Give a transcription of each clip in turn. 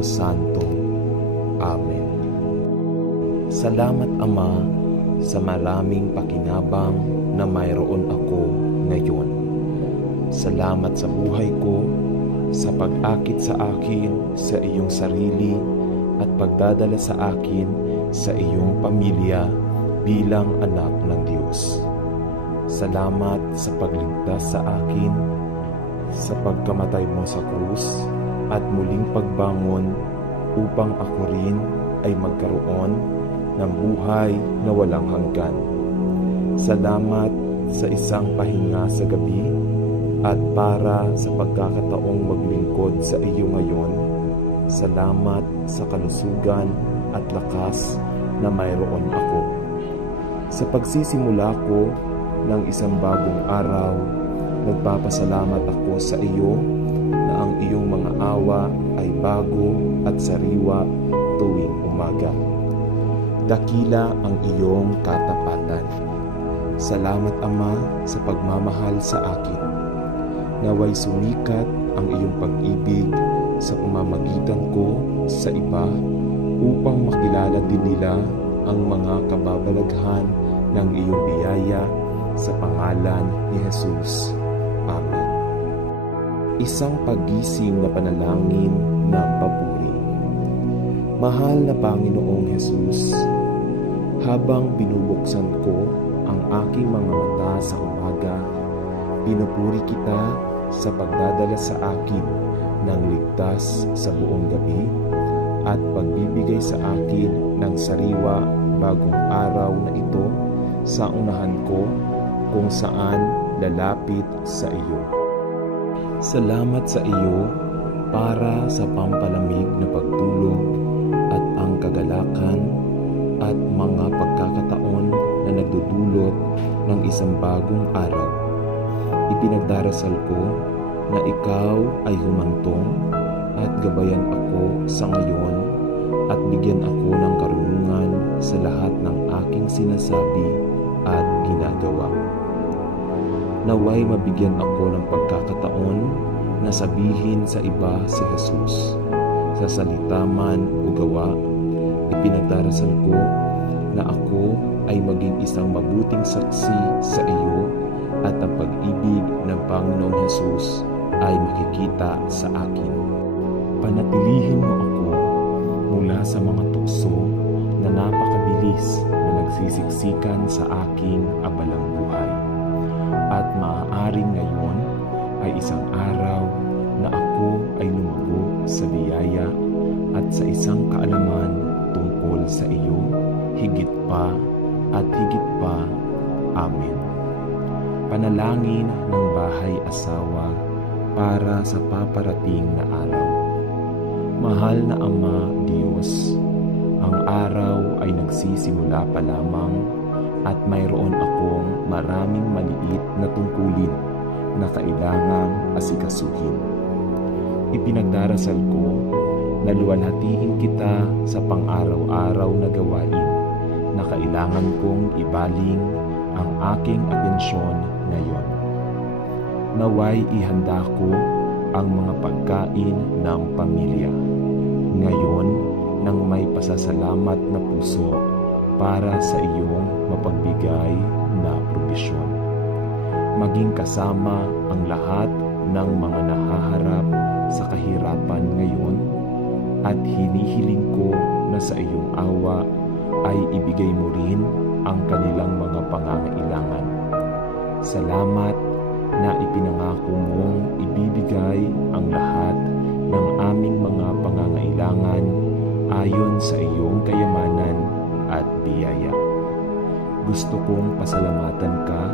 Santo. Amen. Salamat, Ama, sa maraming pakinabang na mayroon ako ngayon. Salamat sa buhay ko, sa pag-akit sa akin sa iyong sarili at pagdadala sa akin sa iyong pamilya bilang anak ng Diyos. Salamat sa pagligtas sa akin, sa pagkamatay mo sa krus at muling pagbangon upang ako rin ay magkaroon ng buhay na walang hanggan. Salamat sa isang pahinga sa gabi at para sa pagkakataong maglingkod sa iyo ngayon. Salamat sa kalusugan at lakas na mayroon ako. Sa pagsisimula ko ng isang bagong araw, nagpapasalamat ako sa iyo na ang iyong mga awa ay bago at sariwa tuwing umaga. Dakila ang iyong katapatan. Salamat, Ama, sa pagmamahal sa akin. Naway sumikat ang iyong pag-ibig sa pamamagitan ko sa iba upang makilala din nila ang mga kababalaghan ng iyong biyaya sa pangalan ni Jesus. Amen. Isang paggising na panalangin ng papuri. Mahal na Panginoong Jesus, habang binubuksan ko ang aking mga mata sa umaga, pinupuri kita sa pagdadala sa akin ng ligtas sa buong gabi at pagbibigay sa akin ng sariwa bagong araw na ito sa unahan ko kung saan lalapit sa iyo. Salamat sa iyo para sa pampalamig na pagtulog at ang kagalakan at mga pagkakataon na nagdudulot ng isang bagong araw. Ipinagdarasal ko na ikaw ay humantong at gabayan ako sa ngayon at bigyan ako ng karunungan sa lahat ng aking sinasabi at ginagawa. Naway mabigyan ako ng pagkakataon na sabihin sa iba si Jesus. Sa salita man o gawa, ipinagdarasal ko na ako ay maging isang mabuting saksi sa iyo at ang pag-ibig ng Panginoong Jesus ay makikita sa akin. Panatilihin mo ako mula sa mga tukso na napakabilis na nagsisiksikan sa aking abalang buhay. At maaaring ngayon ay isang araw na ako ay lumubog sa biyaya at sa isang kaalaman tungkol sa iyo, higit pa at higit pa. Amen. Panalangin ng bahay-asawa para sa paparating na araw. Mahal na Ama Diyos, ang araw ay nagsisimula pa lamang at mayroon akong maraming maliit na tungkulin na kailangang asikasuhin. Ipinagdarasal ko na luwalhatiin kita sa pang-araw-araw na gawain na kailangan kong ibaling ang aking atensyon ngayon. Naway ihanda ko ang mga pagkain ng pamilya ngayon nang may pasasalamat na puso para sa iyong mapagbigay na probisyon. Maging kasama ang lahat ng mga nahaharap sa kahirapan ngayon at hinihiling ko na sa iyong awa ay ibigay mo rin ang kanilang mga pangangailangan. Salamat na ipinangako mong ibibigay ang lahat ng aming mga pangangailangan ayon sa iyong kayamanan at biyaya. Gusto kong pasalamatan ka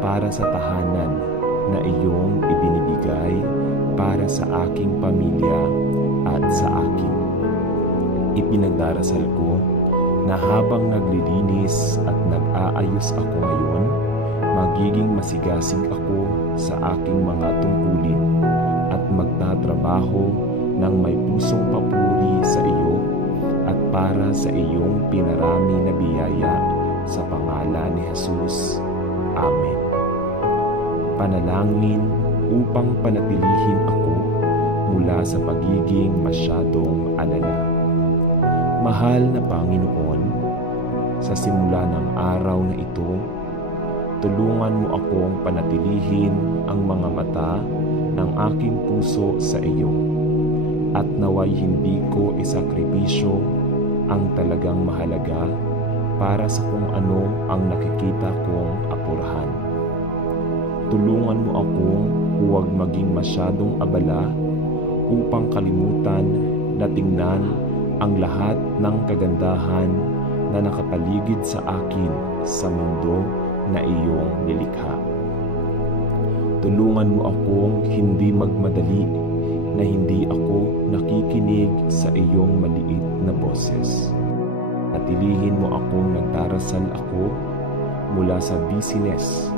para sa tahanan na iyong ibinibigay para sa aking pamilya at sa akin. Ipinagdarasal ko na habang naglilinis at nag-aayos ako ngayon, magiging masigasig ako sa aking mga tungkulin at magtatrabaho ng may pusong papuri sa iyo at para sa iyong pinarami na biyaya sa pangalan ni Jesus. Amen. Panalangin upang panatilihin ako mula sa pagiging masyadong Mahal na Panginoon, sa simula ng araw na ito, tulungan mo akong panatilihin ang mga mata ng aking puso sa iyo, at naway hindi ko isakripisyo ang talagang mahalaga para sa kung ano ang nakikita kong apurahan. Tulungan mo akong huwag maging masyadong abala upang kalimutan na tingnan ang lahat ng kagandahan na nakapaligid sa akin sa mundo na iyong nilikha. Tulungan mo akong hindi magmadali na hindi ako nakikinig sa iyong maliit na boses. Natilihin mo akong nagdarasal ako mula sa busyness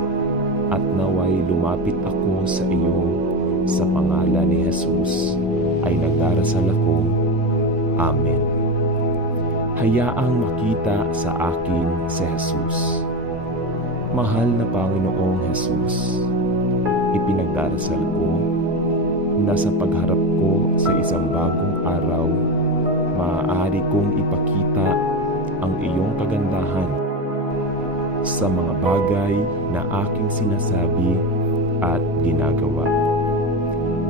at naway lumapit ako sa iyo sa pangalan ni Jesus ay nagdarasal ako. Amen. Hayaang makita sa akin si Jesus. Mahal na Panginoong Jesus, ipinagdarasal ko na sa pagharap ko sa isang bagong araw, maaari kong ipakita ang iyong kagandahan sa mga bagay na aking sinasabi at ginagawa.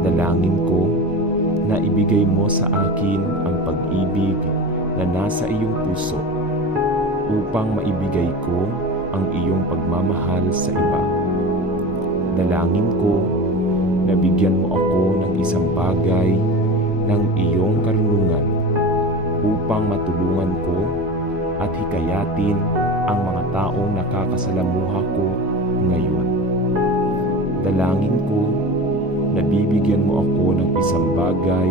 Dalangin ko na ibigay mo sa akin ang pag-ibig na nasa iyong puso upang maibigay ko ang iyong pagmamahal sa iba. Dalangin ko na bigyan mo ako ng isang bagay ng iyong karunungan upang matulungan ko at hikayatin ang mga taong nakakasalamuha ko ngayon. Dalangin ko na bibigyan mo ako ng isang bagay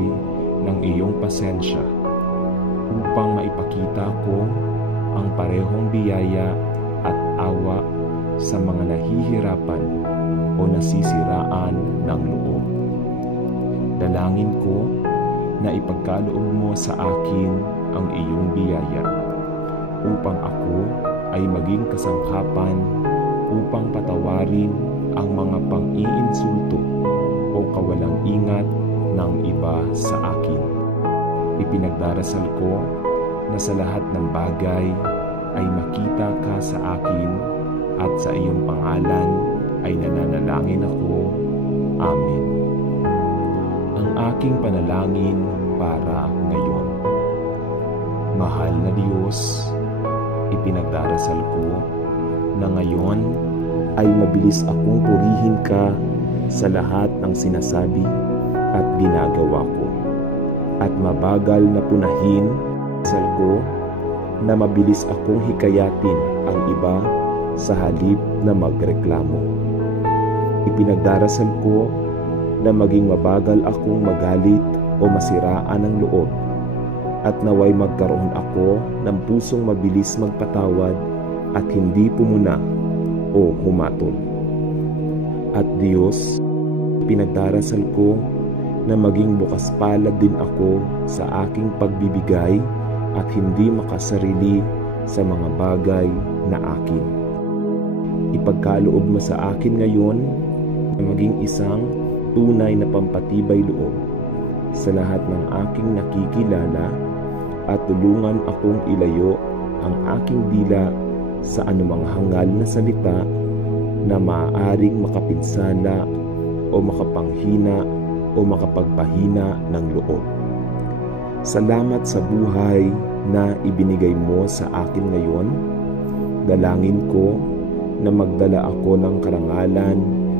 ng iyong pasensya upang maipakita ko ang parehong biyaya at awa sa mga nahihirapan o nasisiraan ng loob. Dalangin ko na ipagkaloob mo sa akin ang iyong biyaya upang ako ay maging kasangkapan upang patawarin ang mga pang-iinsulto o kawalang ingat ng iba sa akin. Ipinagdarasal ko na sa lahat ng bagay ay makita ka sa akin at sa iyong pangalan ay nananalangin ako. Amen. Ang aking panalangin para ngayon. Mahal na Diyos, ipinagdarasal ko na ngayon ay mabilis akong purihin ka sa lahat ng sinasabi at ginagawa ko, at mabagal na punahin dasal ko na mabilis akong hikayatin ang iba sa halip na magreklamo. Ipinagdarasal ko na maging mabagal akong magalit o masiraan ang loob, at naway magkaroon ako ng pusong mabilis magpatawad at hindi pumuna o humatol. At Diyos, pinagdarasal ko na maging bukas palad din ako sa aking pagbibigay at hindi makasarili sa mga bagay na akin. Ipagkaloob mo sa akin ngayon na maging isang tunay na pampatibay loob sa lahat ng aking nakikilala at tulungan akong ilayo ang aking dila sa anumang hangal na salita na maaaring makapinsala o makapanghina o makapagpahina ng loob. Salamat sa buhay na ibinigay mo sa akin ngayon. Dalangin ko na magdala ako ng karangalan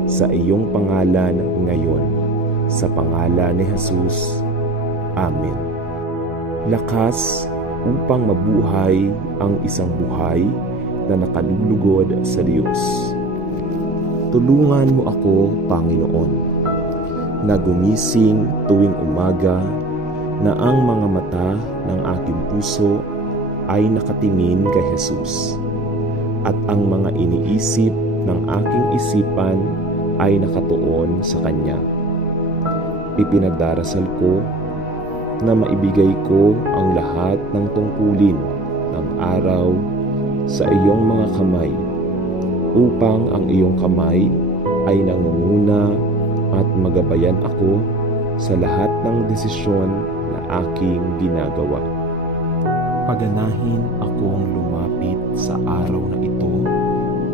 sa iyong pangalan ngayon. Sa pangalan ni Jesus. Amen. Lakas upang mabuhay ang isang buhay na nakalulugod sa Diyos. Tulungan mo ako, Panginoon, na gumising tuwing umaga na ang mga mata ng aking puso ay nakatingin kay Jesus at ang mga iniisip ng aking isipan ay nakatuon sa Kanya. Ipinagdarasal ko na maibigay ko ang lahat ng tungkulin ng araw sa iyong mga kamay upang ang iyong kamay ay nangunguna at magabayan ako sa lahat ng desisyon na aking ginagawa. Paganahin akong lumapit sa araw na ito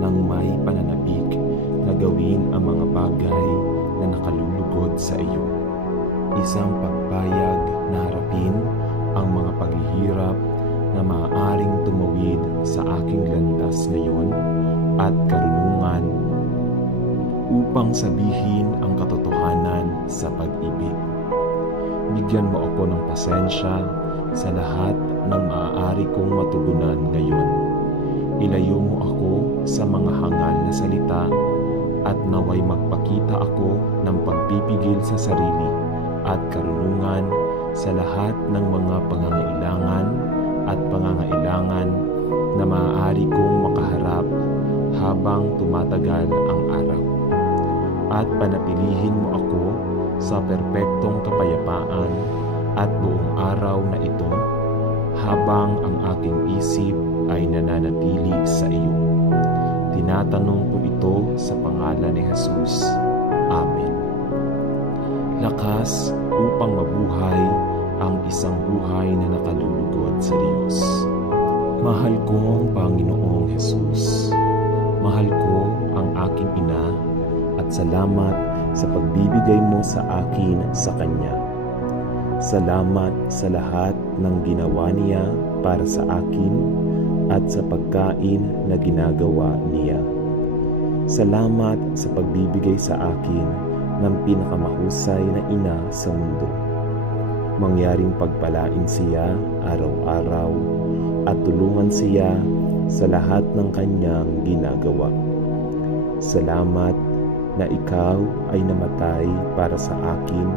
nang may pananabik na gawin ang mga bagay na nakalulugod sa iyo. Isang pagpayag na harapin ang mga paghihirap na maaaring tumawid sa aking landas ngayon at karunungan upang sabihin ang katotohanan sa pag-ibig. Bigyan mo ako ng pasensya sa lahat ng maaari kong matugunan ngayon. Ilayo mo ako sa mga hangal na salita at naway magpakita ako ng pagpipigil sa sarili at karunungan sa lahat ng mga pangangailangan at pangangailangan na maaari kong makaharap habang tumatagal ang araw. At panatilihin mo ako sa perpektong kapayapaan at buong araw na ito habang ang aking isip ay nananatili sa iyo. Tinatanong ko ito sa pangalan ni Jesus. Amen. Lakas upang mabuhay ang isang buhay na nakalulugod sa Diyos. Mahal kong Panginoong Jesus, mahal ko ang aking ina at salamat sa pagbibigay mo sa akin sa Kanya. Salamat sa lahat ng ginawa niya para sa akin at sa pagkain na ginagawa niya. Salamat sa pagbibigay sa akin ng pinakamahusay na ina sa mundo. Mangyaring pagpalain siya araw-araw at tulungan siya sa lahat ng kanyang ginagawa. Salamat na ikaw ay namatay para sa akin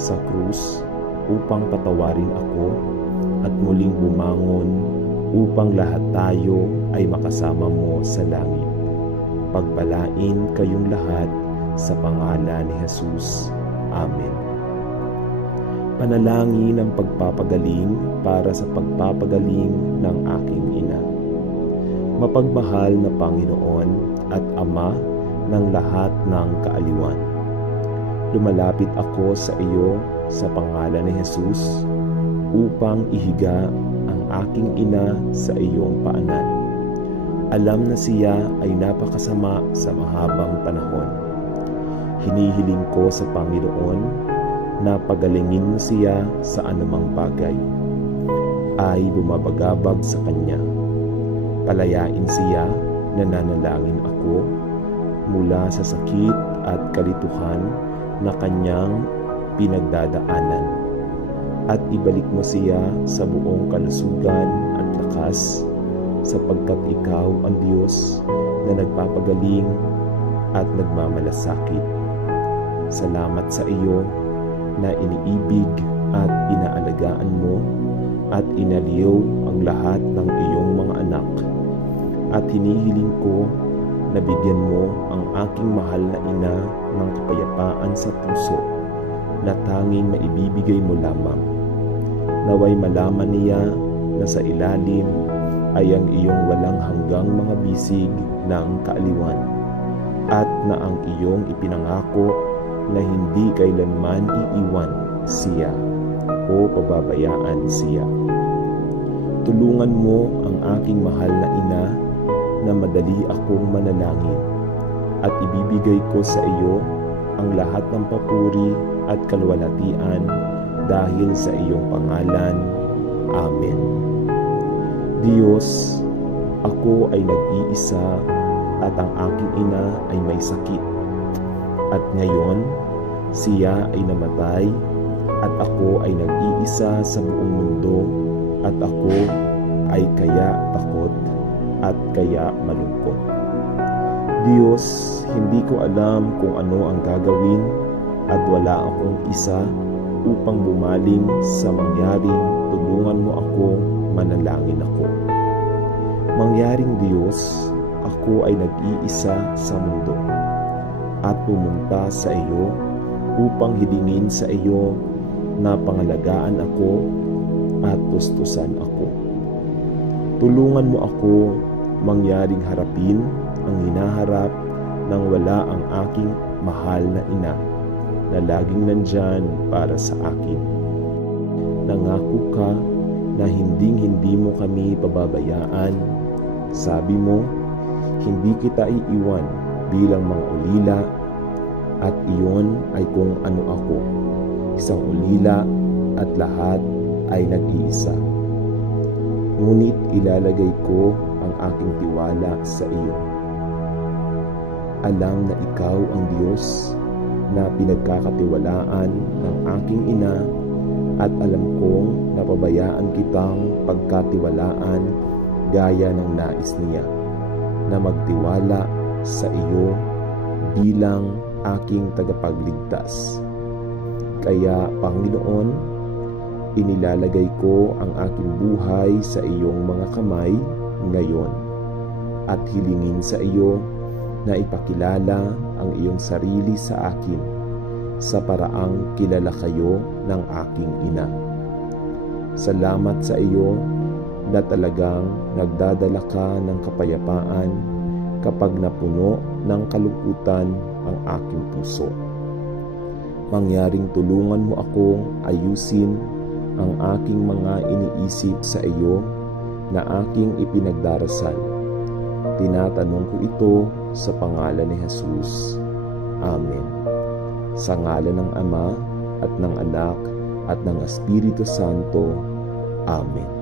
sa krus upang patawarin ako at muling bumangon upang lahat tayo ay makasama mo sa langit. Pagpalain kayong lahat sa pangalan ni Jesus. Amen. Panalangin ng pagpapagaling para sa pagpapagaling ng aking ina. Mapagmahal na Panginoon at Ama ng lahat ng kaaliwan, lumalapit ako sa iyo sa pangalan ni Jesus upang ihiga ang aking ina sa iyong paanan. Alam na siya ay napakasama sa mahabang panahon. Hinihiling ko sa Panginoon na pagalingin mo siya sa anumang bagay ay bumabagabag sa Kanya. Palayain siya, nananalangin ako, mula sa sakit at kalituhan na kanyang pinagdadaanan, at ibalik mo siya sa buong kalusugan at lakas, sapagkat ikaw ang Diyos na nagpapagaling at nagmamalasakit. Salamat sa iyo na iniibig at inaalagaan mo at inaliw ang lahat ng iyong mga anak, at hinihiling ko na bigyan mo ang aking mahal na ina ng kapayapaan sa puso na tanging maibibigay mo lamang. Naway malaman niya na sa ilalim ay ang iyong walang hanggang mga bisig ng kaaliwan, at na ang iyong ipinangako na hindi kailanman iiwan siya o pababayaan siya. Tulungan mo ang aking mahal na ina na madali akong manalangin, at ibibigay ko sa iyo ang lahat ng papuri at kalwalhatian dahil sa iyong pangalan. Amen. Diyos, ako ay nag-iisa at ang aking ina ay may sakit. At ngayon, siya ay namatay at ako ay nag-iisa sa buong mundo, at ako ay kaya takot at kaya malungkot. Diyos, hindi ko alam kung ano ang gagawin at wala akong isa upang bumaling sa mangyaring tulungan mo ako, manalangin ako. Mangyaring Diyos, ako ay nag-iisa sa mundo at pumunta sa iyo upang hilingin sa iyo na pangalagaan ako at tustusan ako. Tulungan mo ako mangyaring harapin ang hinaharap nang wala ang aking mahal na ina na laging nandyan para sa akin. Nangako ka na hindi mo kami pababayaan. Sabi mo, hindi kita iiwan bilang mga ulila, at iyon ay kung ano ako, isang ulila at lahat ay nag-iisa. Ngunit ilalagay ko ang aking tiwala sa iyo. Alam na ikaw ang Diyos na pinagkakatiwalaan ng aking ina, at alam kong napabayaan kitang pagkatiwalaan gaya ng nais niya, na magtiwala sa iyo bilang aking tagapagligtas. Kaya, Panginoon, inilalagay ko ang aking buhay sa iyong mga kamay ngayon, at hilingin sa iyo na ipakilala ang iyong sarili sa akin sa paraang kilala kayo ng aking ina. Salamat sa iyo na talagang nagdadala ka ng kapayapaan kapag napuno ng kalungkutan ang aking puso. Mangyaring tulungan mo akong ayusin ang aking mga iniisip sa iyo na aking ipinagdarasal. Tinatanong ko ito sa pangalan ni Jesus. Amen. Sa ngalan ng Ama at ng Anak at ng Espiritu Santo. Amen.